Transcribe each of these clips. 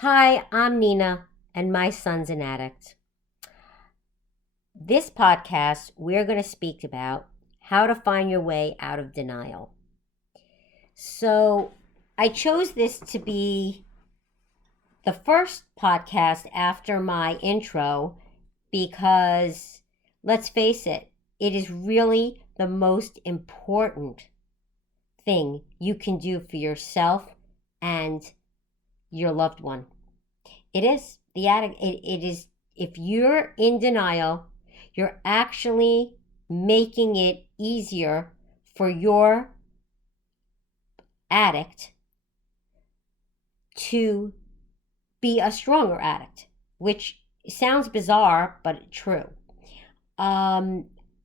Hi, I'm Nina, and my son's an addict. This podcast, we're going to speak about how to find your way out of denial. So, I chose this to be the first podcast after my intro because, let's face it, it is really the most important thing you can do for yourself and your loved one. It is the addict. It is, if you're in denial, you're actually making it easier for your addict to be a stronger addict, which sounds bizarre, but true. Um,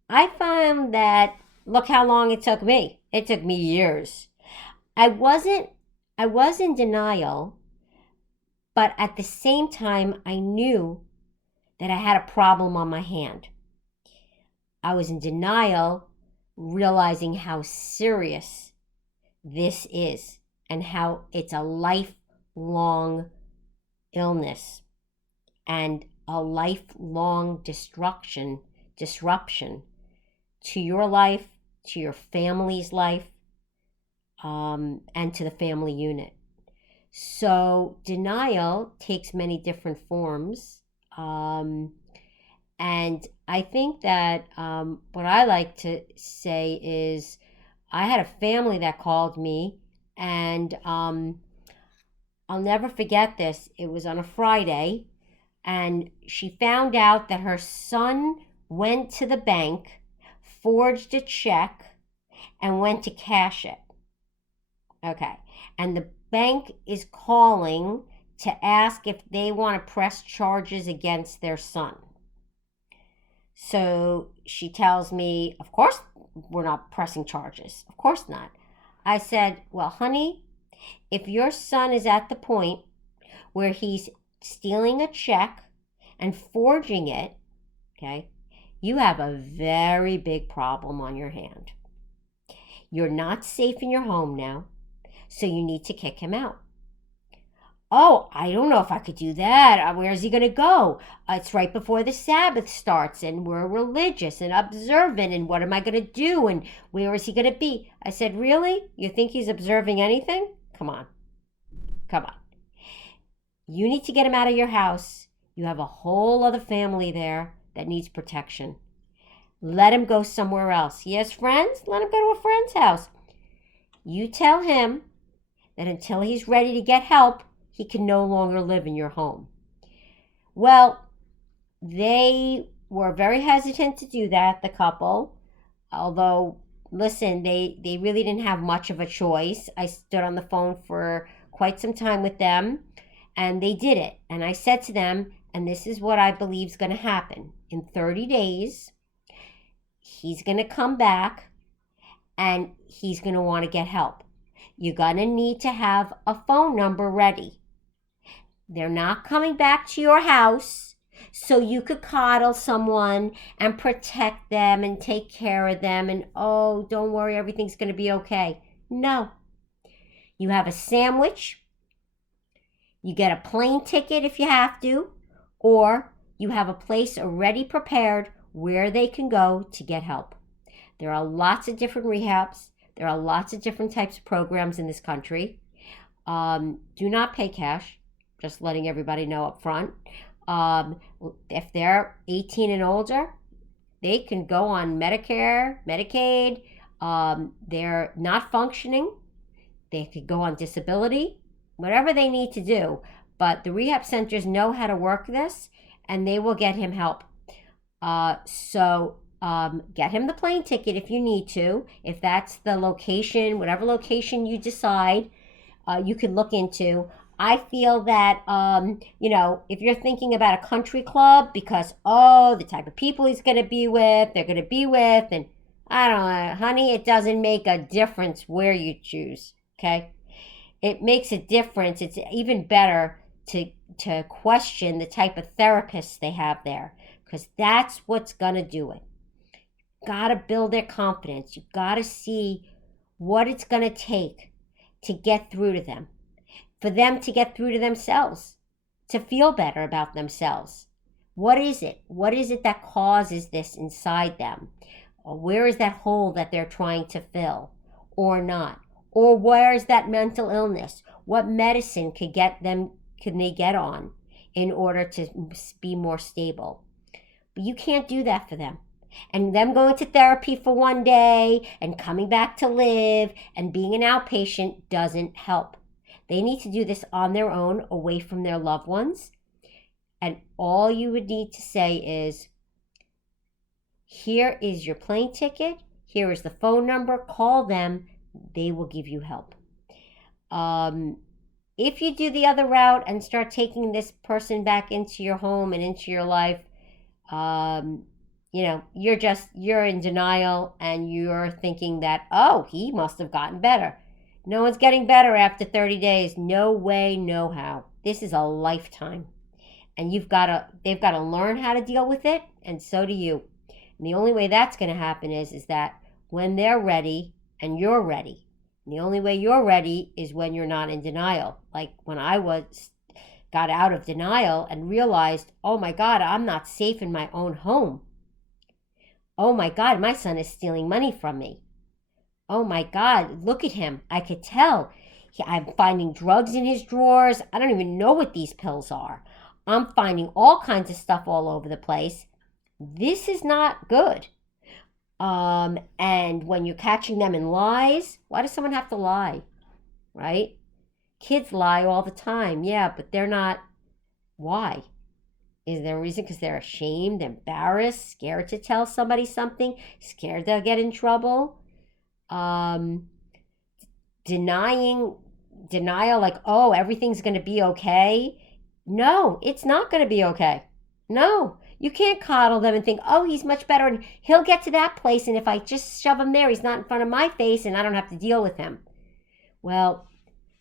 I found that, look how long it took me. It took me years. I wasn't, I was in denial, but at the same time, I knew that I had a problem on my hand. I was in denial, realizing how serious this is and how it's a lifelong illness and a lifelong disruption to your life, to your family's life, and to the family unit. So denial takes many different forms. And I think that what I like to say is I had a family that called me, and I'll never forget this. It was on a Friday, and she found out that her son went to the bank, forged a check, and went to cash it. Okay. And the bank is calling to ask if they want to press charges against their son. So she tells me, of course, we're not pressing charges. Of course not. I said, well, honey, if your son is at the point where he's stealing a check and forging it, okay, you have a very big problem on your hand. You're not safe in your home now, so you need to kick him out. Oh, I don't know if I could do that. Where's he going to go? It's right before the Sabbath starts, and we're religious and observant, and what am I going to do? And where is he going to be? I said, really? You think he's observing anything? Come on. Come on. You need to get him out of your house. You have a whole other family there that needs protection. Let him go somewhere else. He has friends? Let him go to a friend's house. You tell him that until he's ready to get help, he can no longer live in your home. Well, they were very hesitant to do that, the couple. Although, listen, they really didn't have much of a choice. I stood on the phone for quite some time with them, and they did it. And I said to them, and this is what I believe is going to happen. In 30 days, he's going to come back, and he's going to want to get help. You're going to need to have a phone number ready. They're not coming back to your house so you could coddle someone and protect them and take care of them and, oh, don't worry, everything's going to be okay. No. You have a sandwich. You get a plane ticket if you have to, or you have a place already prepared where they can go to get help. There are lots of different rehabs. There are lots of different types of programs in this country. Do not pay cash. Just letting everybody know up front. If they're 18 and older, they can go on Medicare, Medicaid. They're not functioning. They could go on disability, whatever they need to do. But the rehab centers know how to work this, and they will get him help. So get him the plane ticket if you need to. If that's the location, whatever location you decide, you can look into. I feel that, if you're thinking about a country club because, the type of people he's going to be with, they're going to be with, and I don't know, honey, it doesn't make a difference where you choose, okay? It makes a difference. It's even better to question the type of therapists they have there because that's what's going to do it. Got to build their confidence. You got to see what it's going to take to get through to them, for them to get through to themselves. to feel better about themselves. What is it? What is it that causes this inside them? Or where is that hole that they're trying to fill or not? Or where is that mental illness? What medicine can they get on in order to be more stable? But you can't do that for them. And them going to therapy for one day and coming back to live and being an outpatient doesn't help. They need to do this on their own, away from their loved ones. And all you would need to say is, here is your plane ticket. Here is the phone number. Call them. They will give you help. If you do the other route and start taking this person back into your home and into your life, you're in denial and you're thinking that, oh, he must have gotten better. No one's getting better after 30 days. No way, no how. This is a lifetime. And they've got to learn how to deal with it, and so do you. And the only way that's going to happen is that when they're ready and you're ready. And the only way you're ready is when you're not in denial. Like when I got out of denial and realized, oh my God, I'm not safe in my own home. Oh my God, my son is stealing money from me. Oh my God, look at him. I could tell. I'm finding drugs in his drawers. I don't even know what these pills are. I'm finding all kinds of stuff all over the place. This is not good. And when you're catching them in lies, why does someone have to lie? Right? Kids lie all the time. Yeah, but they're not. Why? Is there a reason? Because they're ashamed, embarrassed, scared to tell somebody something, scared they'll get in trouble. Denial, like, oh, everything's going to be okay. No, it's not going to be okay. No, you can't coddle them and think, oh, he's much better and he'll get to that place, and if I just shove him there, he's not in front of my face and I don't have to deal with him. Well,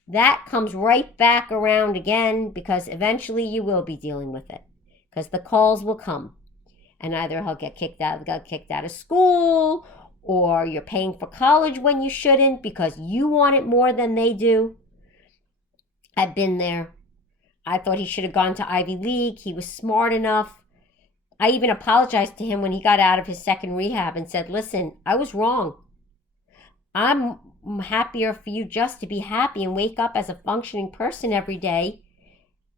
that comes right back around again, because eventually you will be dealing with it, because the calls will come, and either he'll get kicked out of school, or you're paying for college when you shouldn't because you want it more than they do. I've been there. I thought he should have gone to Ivy League. He was smart enough. I even apologized to him when he got out of his second rehab and said, listen, I was wrong. I'm happier for you just to be happy and wake up as a functioning person every day,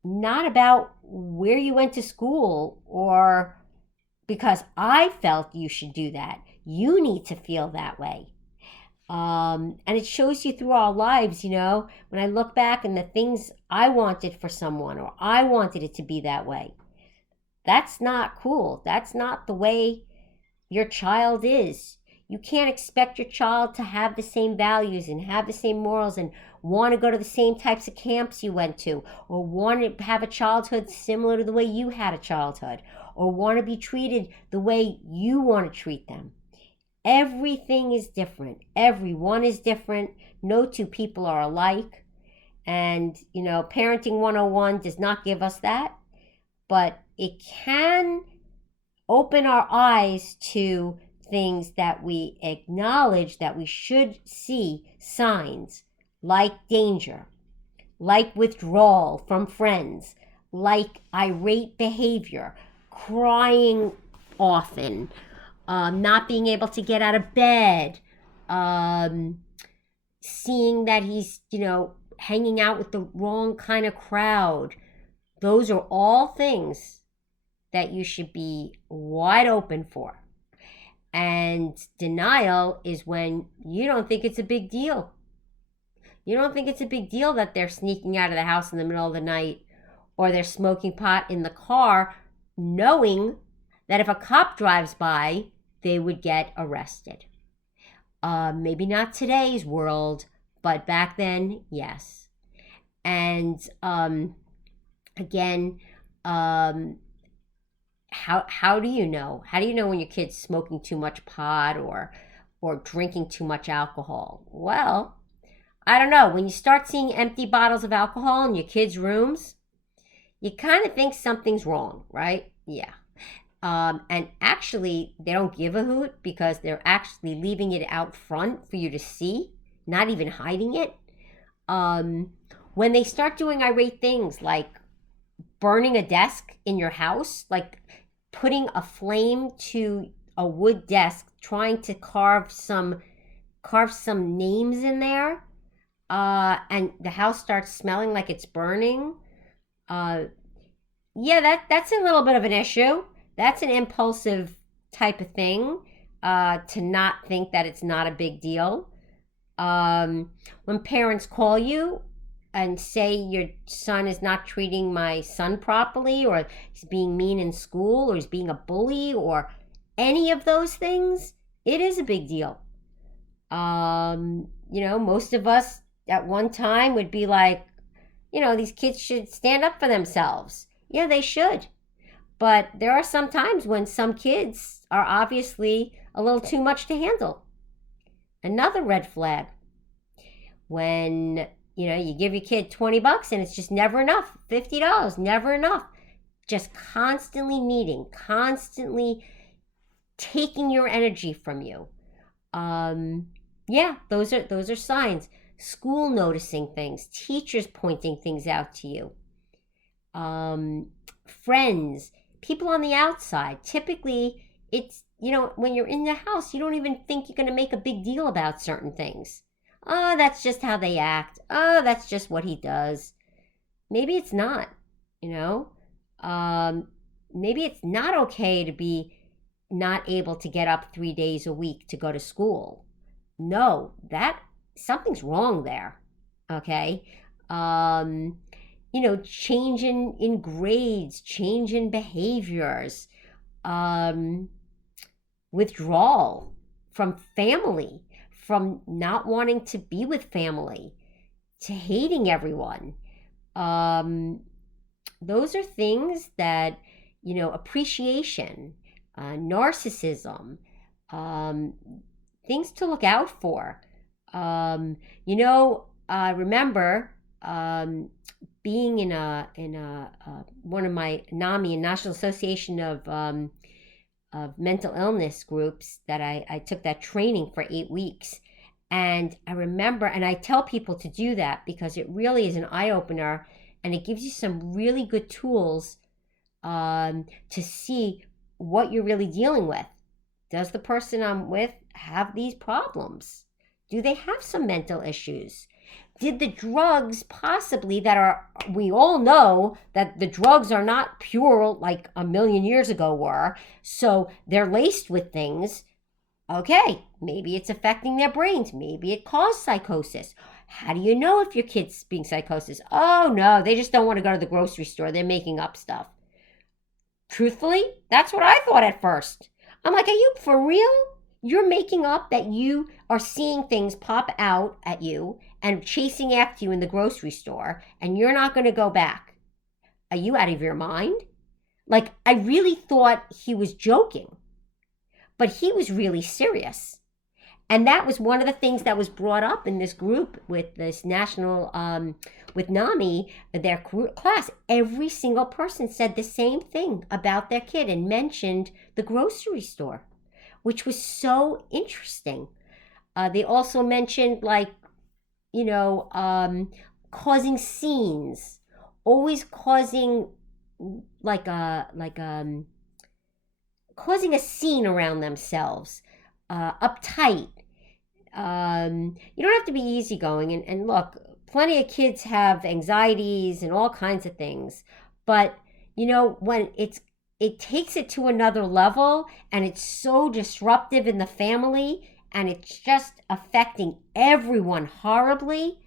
not about where you went to school, or because I felt you should do that. You need to feel that way. And it shows you through our lives, when I look back and the things I wanted for someone, or I wanted it to be that way. That's not cool. That's not the way your child is. You can't expect your child to have the same values and have the same morals and want to go to the same types of camps you went to, or want to have a childhood similar to the way you had a childhood, or want to be treated the way you want to treat them. Everything is different. Everyone is different. No two people are alike. And, Parenting 101 does not give us that, but it can open our eyes to things that we acknowledge that we should see signs, like danger, like withdrawal from friends, like irate behavior, crying often, not being able to get out of bed, seeing that he's, hanging out with the wrong kind of crowd. Those are all things that you should be wide open for. And denial is when you don't think it's a big deal. You don't think it's a big deal that they're sneaking out of the house in the middle of the night, or they're smoking pot in the car, knowing that if a cop drives by, they would get arrested. Maybe not today's world, but back then, yes. And again, how do you know? How do you know when your kid's smoking too much pot or drinking too much alcohol? Well, I don't know. When you start seeing empty bottles of alcohol in your kids' rooms, you kind of think something's wrong, right? Yeah. And actually, they don't give a hoot, because they're actually leaving it out front for you to see, not even hiding it. When they start doing irate things like burning a desk in your house, like putting a flame to a wood desk, trying to carve some names in there, and the house starts smelling like it's burning, uh, yeah, that's a little bit of an issue. That's an impulsive type of thing, to not think that it's not a big deal. When parents call you and say your son is not treating my son properly, or he's being mean in school, or he's being a bully, or any of those things, it is a big deal. Most of us at one time would be like, these kids should stand up for themselves. Yeah, they should. But there are some times when some kids are obviously a little too much to handle. Another red flag, when you give your kid $20 and it's just never enough, $50, never enough, just constantly needing, constantly taking your energy from you. Yeah, those are signs. School noticing things, teachers pointing things out to you, friends, people on the outside. Typically, it's, when you're in the house, you don't even think you're going to make a big deal about certain things. Oh, that's just how they act. Oh, that's just what he does. Maybe it's not, maybe it's not okay to be not able to get up 3 days a week to go to school. No, something's wrong there. Okay. Change in grades, change in behaviors, withdrawal from family, from not wanting to be with family, to hating everyone. Those are things that, appreciation, narcissism, things to look out for. I remember being in one of my NAMI, National Association of Mental Illness groups, that I took that training for 8 weeks. And I remember, and I tell people to do that because it really is an eye opener, and it gives you some really good tools to see what you're really dealing with. Does the person I'm with have these problems? Do they have some mental issues? Did the drugs possibly we all know that the drugs are not pure like a million years ago were, so they're laced with things. Okay, maybe it's affecting their brains. Maybe it caused psychosis. How do you know if your kid's being psychosis? Oh no, they just don't want to go to the grocery store. They're making up stuff. Truthfully, that's what I thought at first. I'm like, are you for real? You're making up that you are seeing things pop out at you and chasing after you in the grocery store, and you're not going to go back. Are you out of your mind? Like, I really thought he was joking, but he was really serious. And that was one of the things that was brought up in this group with this national, with NAMI, their class. Every single person said the same thing about their kid and mentioned the grocery store, which was so interesting. They also mentioned, like, causing scenes, always causing causing a scene around themselves, uptight. You don't have to be easygoing. And look, plenty of kids have anxieties and all kinds of things. But, when it takes it to another level and it's so disruptive in the family and it's just affecting everyone horribly,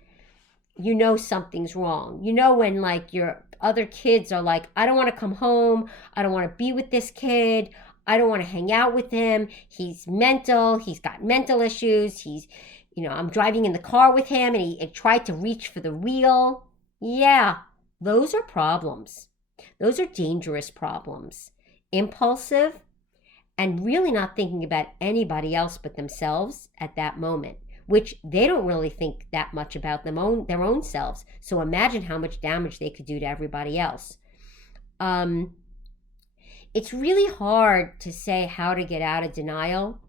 something's wrong. When like your other kids are like, I don't want to come home. I don't want to be with this kid. I don't want to hang out with him. He's mental. He's got mental issues. I'm driving in the car with him and he tried to reach for the wheel. Yeah, those are problems. Those are dangerous problems. Impulsive and really not thinking about anybody else but themselves at that moment, which they don't really think that much about their own selves. So imagine how much damage they could do to everybody else. It's really hard to say how to get out of denial,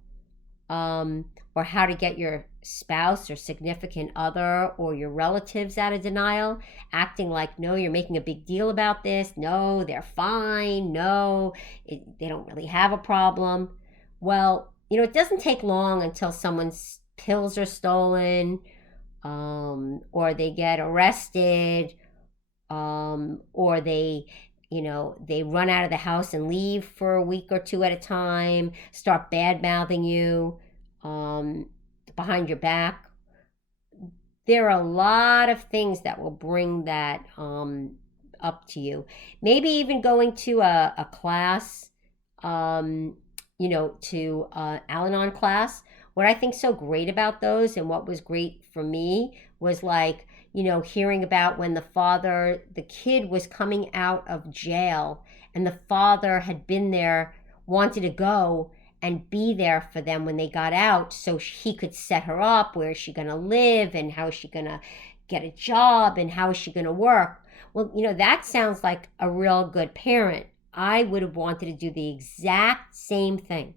or how to get your spouse or significant other or your relatives out of denial, acting like, no, you're making a big deal about this. No, they're fine. No, they don't really have a problem. Well, it doesn't take long until someone's pills are stolen, or they get arrested, or they run out of the house and leave for a week or two at a time, start bad mouthing you, behind your back. There are a lot of things that will bring that up to you. Maybe even going to a class, to Al-Anon class. What I think so great about those, and what was great for me, was like, hearing about when the kid was coming out of jail, and the father had been there, wanted to go and be there for them when they got out, so he could set her up. Where is she going to live, and how is she going to get a job, and how is she going to work? Well, that sounds like a real good parent. I would have wanted to do the exact same thing.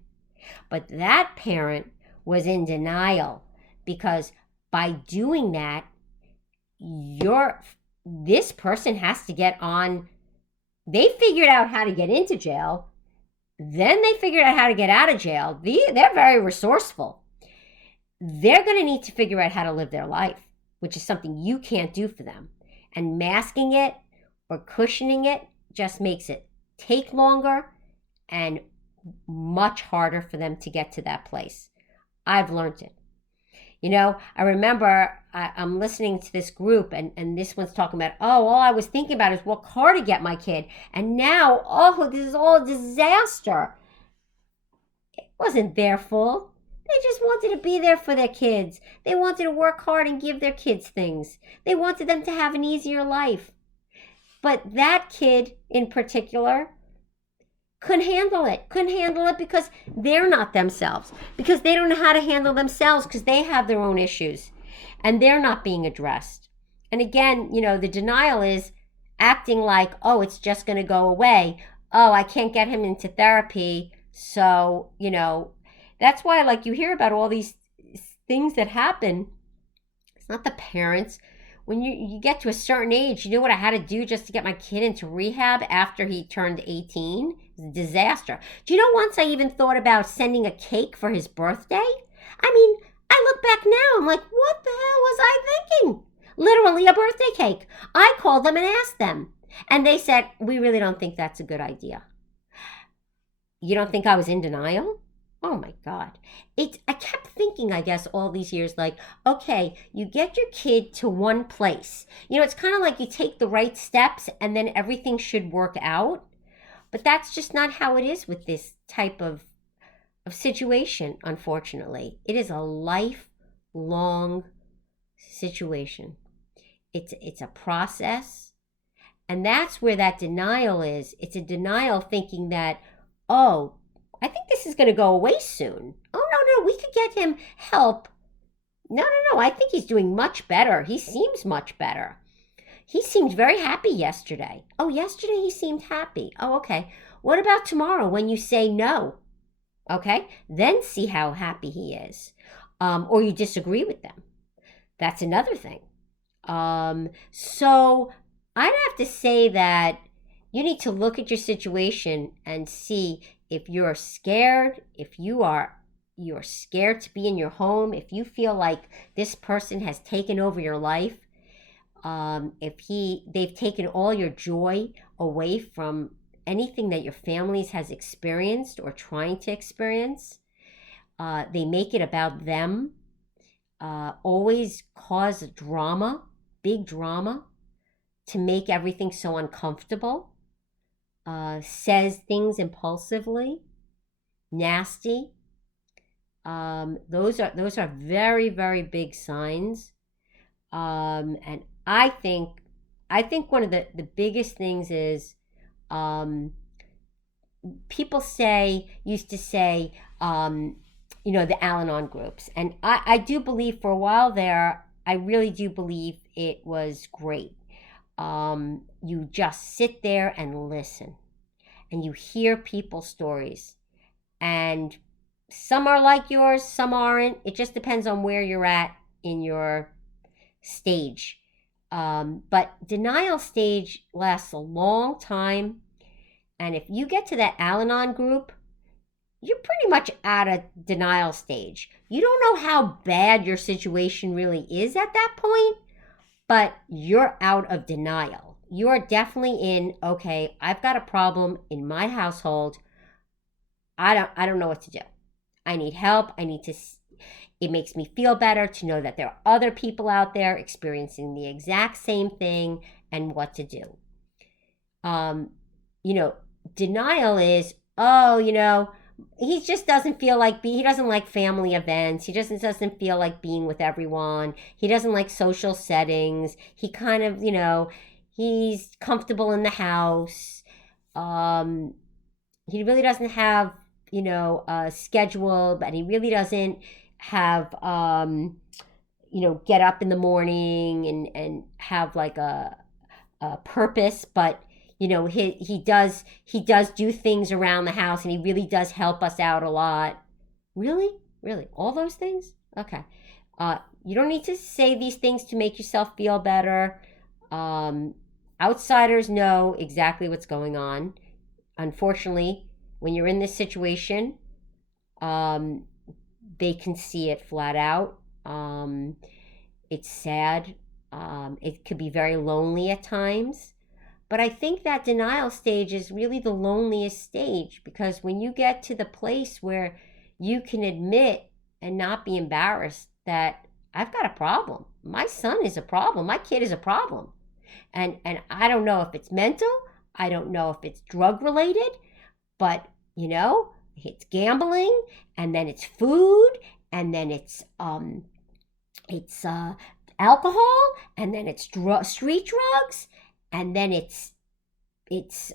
But that parent was in denial, because by doing that, this person has to get on. They figured out how to get into jail. Then they figured out how to get out of jail. They're very resourceful. They're going to need to figure out how to live their life, which is something you can't do for them. And masking it or cushioning it just makes it take longer and much harder for them to get to that place. I've learned it. I remember I'm listening to this group, and this one's talking about, all I was thinking about is what car to get my kid. And now, this is all a disaster. It wasn't their fault. They just wanted to be there for their kids. They wanted to work hard and give their kids things. They wanted them to have an easier life. But that kid in particular couldn't handle it because they're not themselves, because they don't know how to handle themselves, because they have their own issues and they're not being addressed. And again, the denial is acting like, it's just going to go away. I can't get him into therapy. So, that's why, like, you hear about all these things that happen. It's not the parents. When you get to a certain age, you know what I had to do just to get my kid into rehab after he turned 18? It was a disaster. Do you know, once I even thought about sending a cake for his birthday? I look back now, I'm like, what the hell was I thinking? Literally a birthday cake. I called them and asked them. And they said, we really don't think that's a good idea. You don't think I was in denial? Oh my God. I kept thinking, I guess, all these years, like, okay, you get your kid to one place. It's kind of like you take the right steps and then everything should work out. But that's just not how it is with this type of situation, unfortunately. It is a lifelong situation. It's a process. And that's where that denial is. It's a denial thinking that, I think this is going to go away soon. Oh, no, we could get him help. No, I think he's doing much better. He seems much better. He seemed very happy yesterday. Oh, yesterday he seemed happy. Oh, okay. What about tomorrow when you say no? Okay, then see how happy he is. Or you disagree with them. That's another thing. So I'd have to say that you need to look at your situation and see if you're scared, if you're scared to be in your home, if you feel like this person has taken over your life, if they've taken all your joy away from anything that your families has experienced or trying to experience, they make it about them, always cause drama, big drama, to make everything so uncomfortable. Says things impulsively, nasty. Those are very, very big signs. And I think one of the biggest things is, people used to say, the Al-Anon groups. And I do believe for a while there, I really do believe it was great. You just sit there and listen, and you hear people's stories, and Some are like yours, some aren't. It just depends on where you're at in your stage. But denial stage lasts a long time. And if you get to that Al Anon group, you're pretty much at a denial stage. You don't know how bad your situation really is at that point, but you're out of denial. You're definitely in, okay, I've got a problem in my household. I don't know what to do. I need help. It makes me feel better to know that there are other people out there experiencing the exact same thing and what to do. Denial is, he just doesn't feel like he doesn't like family events. He doesn't feel like being with everyone. He doesn't like social settings. He kind of, he's comfortable in the house. He really doesn't have, a schedule, but he really doesn't have, get up in the morning and have like a purpose, but he does do things around the house, and he really does help us out a lot. Really all those things. Okay. You don't need to say these things to make yourself feel better. Outsiders know exactly what's going on. Unfortunately, when you're in this situation, they can see it flat out. It's sad. It could be very lonely at times. But I think that denial stage is really the loneliest stage, because when you get to the place where you can admit and not be embarrassed that I've got a problem. My son is a problem. My kid is a problem. And I don't know if it's mental. I don't know if it's drug related, but it's gambling, and then it's food, and then it's alcohol, and then it's street drugs, and then it's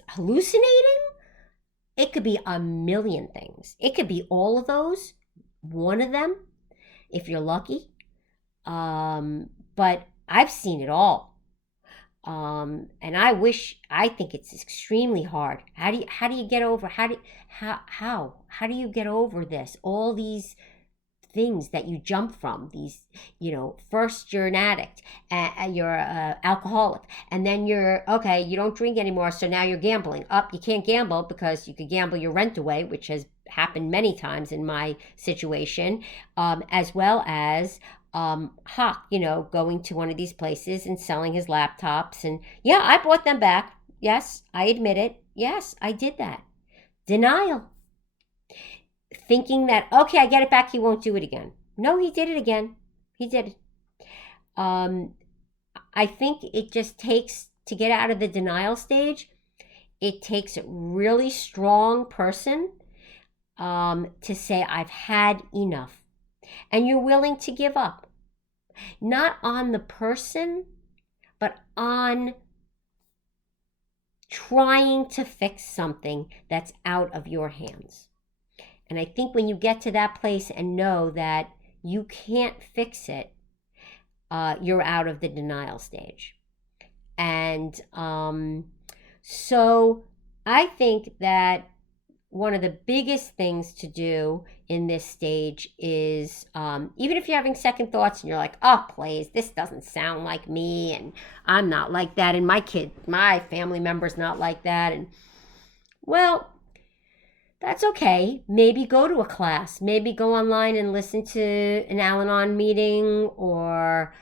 hallucinating. It could be a million things. It could be all of those, one of them, if you're lucky. But I've seen it all. And I think it's extremely hard. How do you get over, how do you get over this? All these things that you jump from, these, first you're an addict, and you're an alcoholic, and then you don't drink anymore, so now you're gambling. You can't gamble because you could gamble your rent away, which has happened many times in my situation, as well as going to one of these places and selling his laptops. And yeah, I bought them back. Yes, I admit it. Yes, I did that. Denial. Thinking that, okay, I get it back, he won't do it again. No, he did it again. He did it. I think it just takes, to get out of the denial stage, it takes a really strong person to say, I've had enough. And you're willing to give up. Not on the person, but on trying to fix something that's out of your hands. And I think when you get to that place and know that you can't fix it, you're out of the denial stage. And so I think that one of the biggest things to do in this stage is, even if you're having second thoughts and you're like, oh, please, this doesn't sound like me, and I'm not like that, and my family member's not like that, and well, that's okay. Maybe go to a class. Maybe go online and listen to an Al-Anon meeting, or,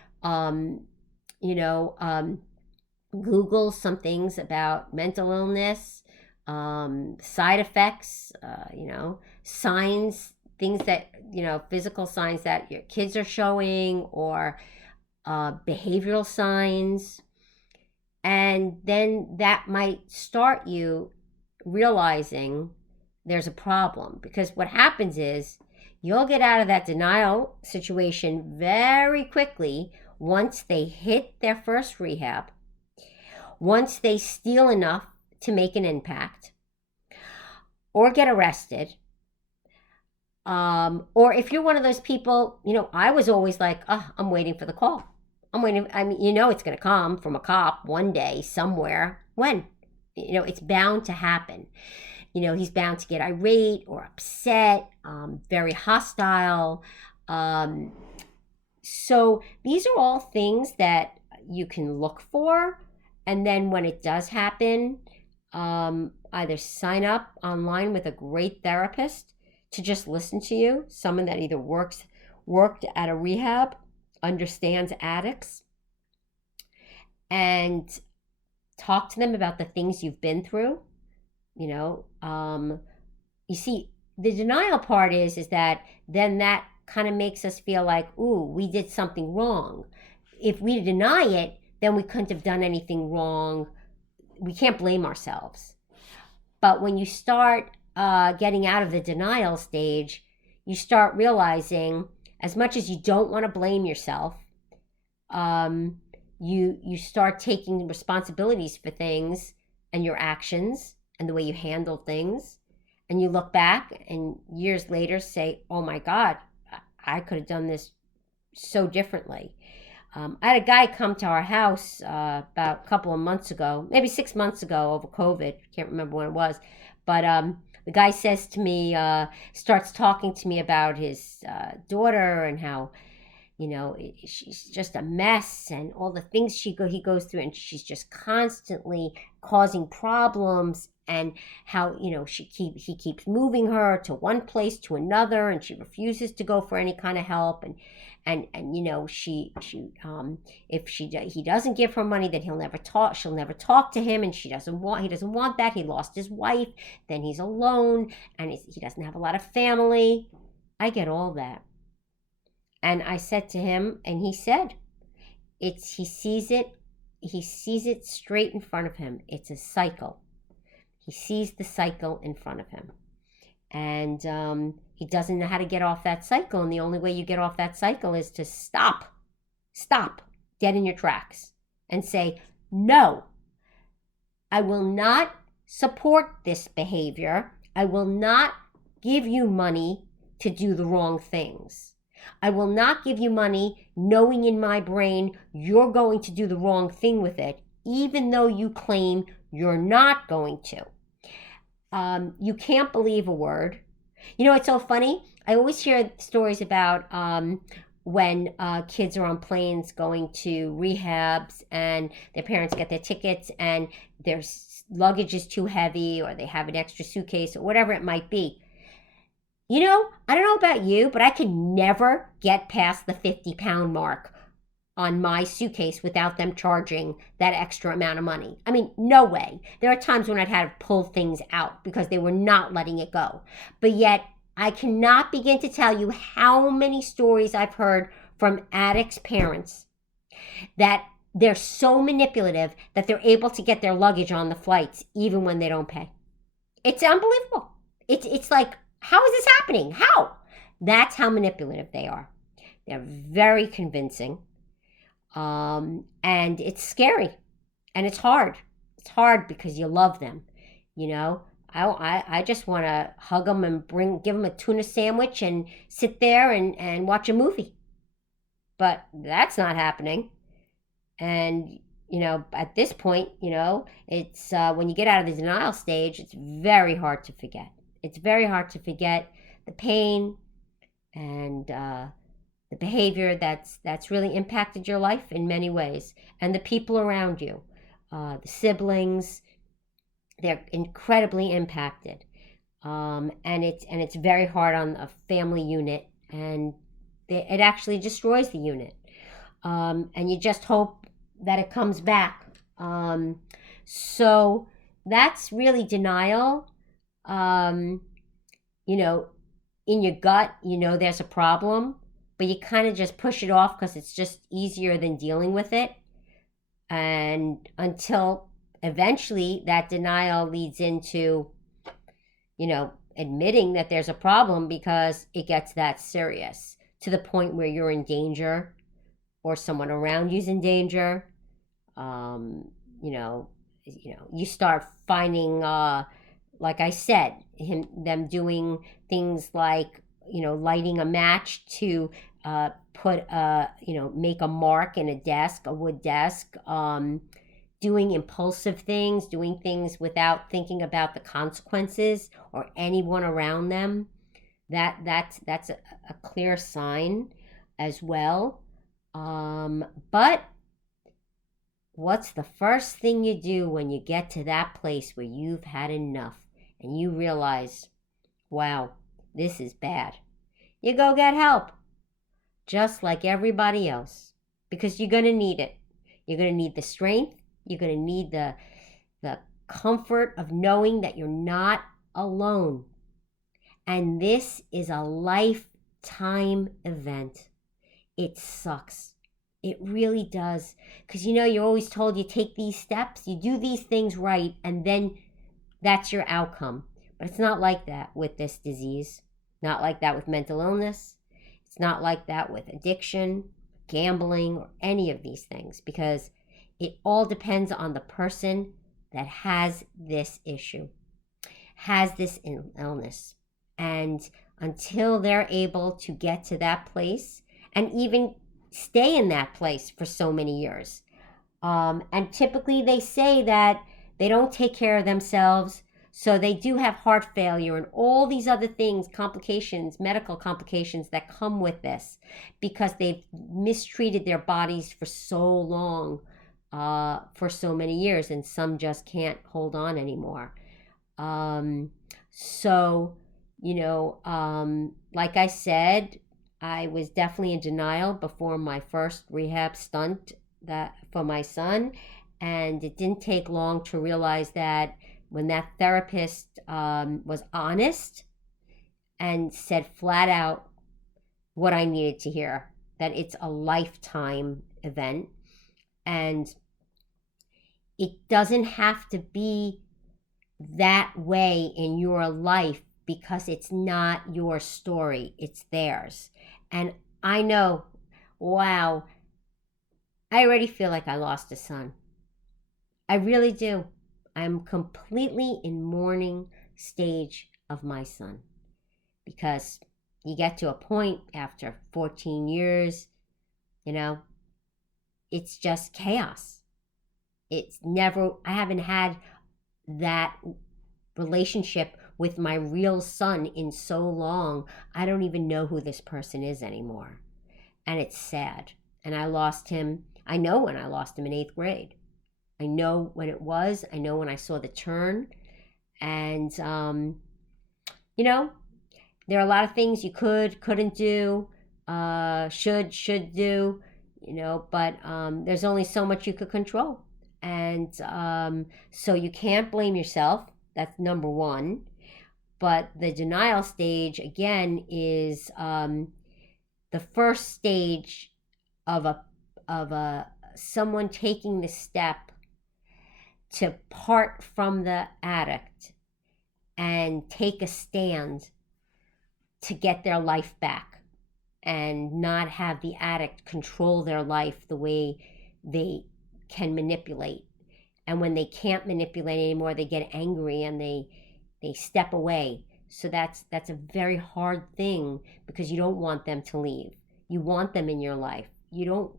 Google some things about mental illness, side effects, signs, things that, physical signs that your kids are showing, or behavioral signs. And then that might start you realizing there's a problem, because what happens is you'll get out of that denial situation very quickly once they hit their first rehab, once they steal enough to make an impact, or get arrested, or if you're one of those people, I was always like, oh, I'm waiting for the call. It's going to come from a cop one day somewhere. When? It's bound to happen. he's bound to get irate or upset, very hostile. Um, so these are all things that you can look for. And then when it does happen, either sign up online with a great therapist to just listen to you, someone that either worked at a rehab, understands addicts, and talk to them about the things you've been through. You see, the denial part is that then that kind of makes us feel like, ooh, we did something wrong. If we deny it, then we couldn't have done anything wrong. We can't blame ourselves. But when you start getting out of the denial stage, you start realizing, as much as you don't want to blame yourself, you start taking responsibilities for things and your actions and the way you handle things. And you look back and years later say, oh my God, I could have done this so differently. I had a guy come to our house about a couple of months ago, maybe 6 months ago, over COVID. Can't remember when it was. But the guy says to me, starts talking to me about his daughter and how, she's just a mess and all the things he goes through, and she's just constantly causing problems, and how, he keeps moving her to one place to another, and she refuses to go for any kind of help, and she if he doesn't give her money, then she'll never talk to him, and he doesn't want that. He lost his wife, then he's alone, and he doesn't have a lot of family. I get all that. And I said to him, and he said, he sees it straight in front of him. It's a cycle. He sees the cycle in front of him. And he doesn't know how to get off that cycle. And the only way you get off that cycle is to stop, dead in your tracks, and say, no, I will not support this behavior. I will not give you money to do the wrong things. I will not give you money knowing in my brain you're going to do the wrong thing with it, even though you claim you're not going to. You can't believe a word. It's so funny. I always hear stories about when kids are on planes going to rehabs and their parents get their tickets and their luggage is too heavy, or they have an extra suitcase, or whatever it might be. I don't know about you, but I could never get past the 50-pound mark on my suitcase without them charging that extra amount of money. I mean, no way. There are times when I'd had to pull things out because they were not letting it go. But yet, I cannot begin to tell you how many stories I've heard from addicts' parents that they're so manipulative that they're able to get their luggage on the flights even when they don't pay. It's unbelievable. It's like, how is this happening? How? That's how manipulative they are. They're very convincing. And it's scary. And it's hard. It's hard because you love them. I just want to hug them and give them a tuna sandwich and sit there and watch a movie. But that's not happening. And, at this point, it's when you get out of the denial stage, it's very hard to forget. It's very hard to forget the pain and the behavior that's really impacted your life in many ways, and the people around you, the siblings, they're incredibly impacted, and it's very hard on a family unit, and it actually destroys the unit, and you just hope that it comes back. So that's really denial. In your gut, there's a problem, but you kind of just push it off because it's just easier than dealing with it. And until eventually that denial leads into, admitting that there's a problem because it gets that serious to the point where you're in danger or someone around you's in danger. You start finding, like I said, them doing things like, lighting a match to make a mark in a desk, a wood desk, doing impulsive things, doing things without thinking about the consequences or anyone around them, that's a clear sign as well. But what's the first thing you do when you get to that place where you've had enough and you realize, wow, this is bad? You go get help, just like everybody else, because you're going to need it. You're going to need the strength. You're going to need the comfort of knowing that you're not alone. And this is a lifetime event. It sucks. It really does. Because you're always told you take these steps, you do these things right, and then that's your outcome. But it's not like that with this disease. Not like that with mental illness. It's not like that with addiction, gambling, or any of these things. Because it all depends on the person that has this issue, has this illness. And until they're able to get to that place and even stay in that place for so many years. And typically they say that they don't take care of themselves, so they do have heart failure and all these other things, complications, medical complications that come with this because they've mistreated their bodies for so long, for so many years, and some just can't hold on anymore. Like I said, I was definitely in denial before my first rehab stunt for my son, and it didn't take long to realize that when that therapist was honest and said flat out what I needed to hear, that it's a lifetime event, and it doesn't have to be that way in your life because it's not your story, it's theirs. And I know, wow, I already feel like I lost a son. I really do. I'm completely in mourning stage of my son, because you get to a point after 14 years, it's just chaos. I haven't had that relationship with my real son in so long. I don't even know who this person is anymore. And it's sad. And I lost him. I know when I lost him in 8th grade. I know when it was. I know when I saw the turn. And, there are a lot of things you couldn't do, should do, but there's only so much you could control. And so you can't blame yourself. That's number one. But the denial stage, again, is the first stage of someone taking the step to part from the addict and take a stand to get their life back and not have the addict control their life the way they can manipulate. And when they can't manipulate anymore, they get angry and they step away. So that's a very hard thing, because you don't want them to leave. You want them in your life. Who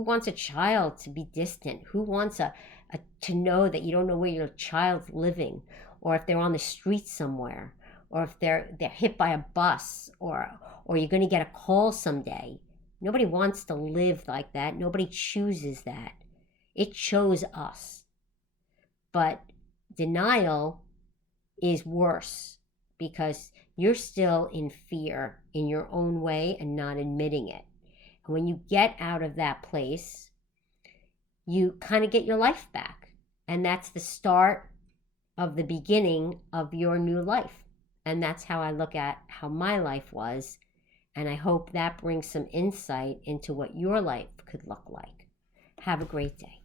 wants a child to be distant? Who wants to know that you don't know where your child's living, or if they're on the street somewhere, or if they're hit by a bus, or you're going to get a call someday? Nobody wants to live like that. Nobody chooses that. It chose us. But denial is worse, because you're still in fear in your own way and not admitting it. And when you get out of that place, you kind of get your life back. And that's the start of the beginning of your new life. And that's how I look at how my life was. And I hope that brings some insight into what your life could look like. Have a great day.